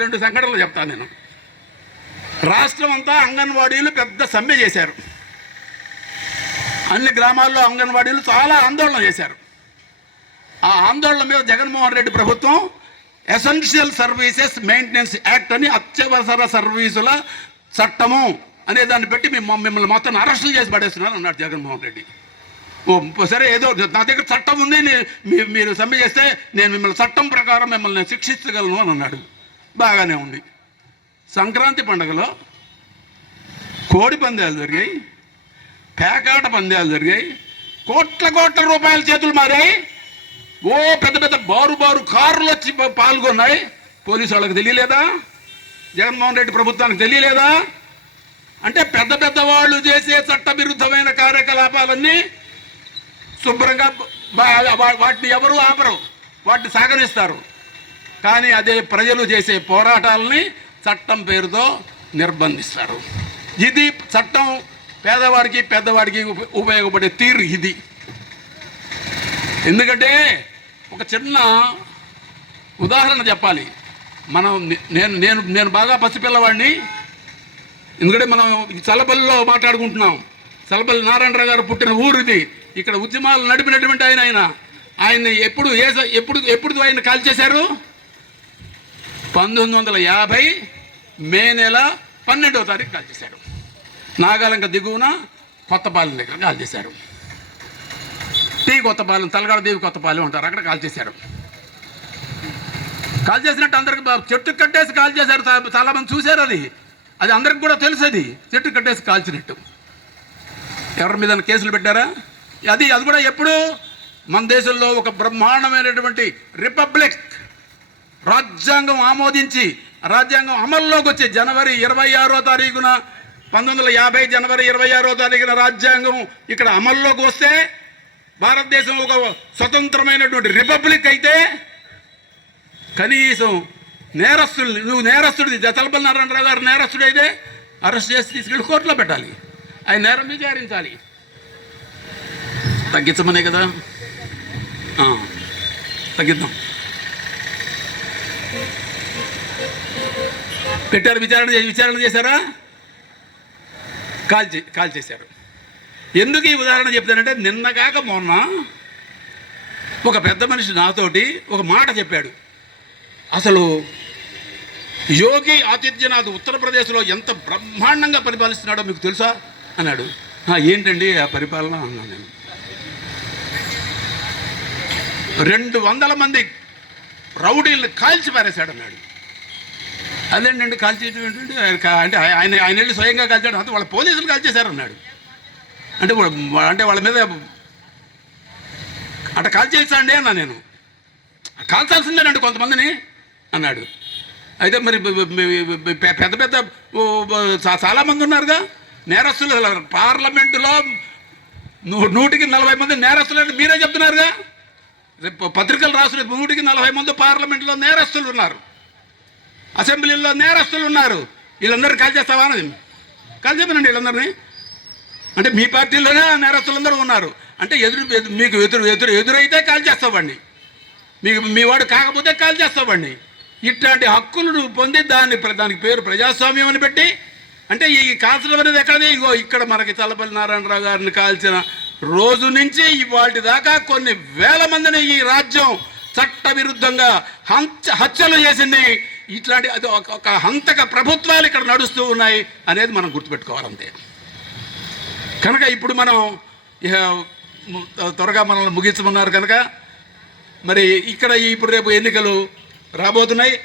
రెండు సంఘటనలు చెప్తాను నేను. రాష్ట్రం అంతా అంగన్వాడీలు పెద్ద సమ్మె చేశారు. అన్ని గ్రామాల్లో అంగన్వాడీలు చాలా ఆందోళన చేశారు. ఆ ఆందోళన మీద జగన్మోహన్ రెడ్డి ప్రభుత్వం ఎసెన్షియల్ సర్వీసెస్ మెయింటెనెన్స్ యాక్ట్ అని అత్యవసర సర్వీసుల చట్టము అనే దాన్ని పెట్టి మేము మిమ్మల్ని మొత్తం అరెస్టులు చేసి పడేస్తున్నారు అన్నాడు జగన్మోహన్ రెడ్డి. ఓ సరే ఏదో నా దగ్గర చట్టం ఉంది మీరు సమ్మె చేస్తే నేను మిమ్మల్ని చట్టం ప్రకారం మిమ్మల్ని శిక్షించగలను అని అన్నాడు. బాగానే ఉంది. సంక్రాంతి పండుగలో కోడి పందాలు జరిగాయి పేకాట పందాలు జరిగాయి కోట్ల కోట్ల రూపాయల చేతులు మారాయి. ఓ పెద్ద పెద్ద బారు బారు కార్లు వచ్చి పాల్గొన్నాయి. పోలీసు వాళ్ళకి తెలియలేదా? జగన్మోహన్ రెడ్డి ప్రభుత్వానికి తెలియలేదా? అంటే పెద్ద పెద్ద వాళ్ళు చేసే చట్టవిరుద్ధమైన కార్యకలాపాలన్నీ శుభ్రంగా వాటిని ఎవరు ఆపరు. వాటిని సాగనిస్తారు. కానీ అదే ప్రజలు చేసే పోరాటాలని చట్టం పేరుతో నిర్బంధిస్తారు. ఇది చట్టం పేదవాడికి పెద్దవాడికి ఉపయోగపడే తీరు ఇది. ఎందుకంటే ఒక చిన్న ఉదాహరణ చెప్పాలి. మనం నేను నేను నేను బాగా పసిపిల్లవాడిని. ఎందుకంటే మనం చలబల్లిలో మాట్లాడుకుంటున్నాం. చలబల్లి నారాయణరావు గారు పుట్టిన ఊరు ఇది ఇక్కడ ఉద్యమాలు నడిపినటువంటి ఆయన ఆయన. ఆయన్ని ఎప్పుడు ఏ ఎప్పుడు ఎప్పుడు ఆయన కాల్ చేశారు పంతొమ్మిది వందల యాభై మే నెల పన్నెండవ తారీఖు కాల్చేశారు నాగాలంక దిగువన కొత్తపాలెం దగ్గర కాల్చేశారు టీ కొత్తపాలెం తలగాడ దేవి కొత్తపాలెం అంటారు. అక్కడ కాల్చేశారు కాల్ చేసినట్టు అందరికి చెట్టు కట్టేసి కాల్ చేశారు. చాలా మంది చూశారు అది. అది అందరికి కూడా తెలుసు అది చెట్టు కట్టేసి కాల్చినట్టు. ఎవరి మీద కేసులు పెట్టారా? అది అది కూడా ఎప్పుడు? మన దేశంలో ఒక బ్రహ్మాండమైనటువంటి రిపబ్లిక్ రాజ్యాంగం ఆమోదించి రాజ్యాంగం అమల్లోకి వచ్చి జనవరి ఇరవై ఆరో తారీఖున పంతొమ్మిది వందల యాభై జనవరి ఇరవై ఆరో తారీఖున రాజ్యాంగం ఇక్కడ అమల్లోకి వస్తే భారతదేశం ఒక స్వతంత్రమైనటువంటి రిపబ్లిక్ అయితే కనీసం నేరస్తుడు నువ్వు నేరస్తుడిది జతలపల్లి నారాయణరావు గారు నేరస్తుడు అయితే అరెస్ట్ చేసి తీసుకెళ్ళి కోర్టులో పెట్టాలి. ఆయన నేరం విచారించాలి. తగ్గించమనే కదా? తగ్గిద్దాం. పెట్టారు విచారణ చేసి విచారణ చేశారా? కాల్ చే కాల్ చేశారు. ఎందుకు ఈ ఉదాహరణ చెప్తానంటే నిన్నగాక మొన్న ఒక పెద్ద మనిషి నాతోటి ఒక మాట చెప్పాడు. అసలు యోగి ఆదిత్యనాథ్ ఉత్తరప్రదేశ్లో ఎంత బ్రహ్మాండంగా పరిపాలిస్తున్నాడో మీకు తెలుసా? అన్నాడు. ఏంటండి ఆ పరిపాలన? అన్నాను నేను. రెండు వందల మంది రౌడీలను కాల్చి పారేశాడు అన్నాడు అదేంటండి కాల్చేయడం ఏంటంటే అంటే ఆయన ఆయన వెళ్ళి స్వయంగా కాల్చాడు అంతే వాళ్ళ పోలీసులు కాల్చేశారు అన్నాడు అంటే అంటే వాళ్ళ మీద అట్ట కాల్చేస్తా అండి అన్నా నేను. కాల్చాల్సిందేనండి కొంతమందిని అన్నాడు. అయితే మరి పెద్ద పెద్ద చాలామంది ఉన్నారుగా నేరస్తులు పార్లమెంటులో నూ- నూటికి నలభై మంది నేరస్తులు అంటే మీరే చెప్తున్నారుగా? రేపు పత్రికలు రాసిన నూటికి నలభై మంది పార్లమెంట్లో నేరస్తులు ఉన్నారు. అసెంబ్లీలో నేరస్తులు ఉన్నారు. వీళ్ళందరూ కాల్ చేస్తావా అన్నది. కాల్ చెప్పానండి వీళ్ళందరినీ. అంటే మీ పార్టీలోనే నేరస్తులందరూ ఉన్నారు. అంటే ఎదురు మీకు ఎదురు ఎదురు ఎదురైతే కాల్ చేస్తావండి మీకు మీ వాడు కాకపోతే కాల్ చేస్తావండి ఇట్లాంటి హక్కులను పొంది దాన్ని ప్ర- దానికి పేరు ప్రజాస్వామ్యం అని పెట్టి అంటే ఈ కాల్చడం అనేది ఎక్కడది? ఇగో ఇక్కడ మనకి తలపల్లి నారాయణరావు గారిని కాల్చిన రోజు నుంచి ఇవాటి దాకా కొన్ని వేల మందిని ఈ రాజ్యం చట్ట విరుద్ధంగా హంచ హత్యలు చేసింది ఇట్లాంటి అది ఒక- హంతక ప్రభుత్వాలు ఇక్కడ నడుస్తూ ఉన్నాయి అనేది మనం గుర్తుపెట్టుకోవాలంతే కనుక ఇప్పుడు మనం త్వరగా మనల్ని ముగించమన్నారు కనుక మరి ఇక్కడ ఇప్పుడు రేపు ఎన్నికలు రాబోతున్నాయి.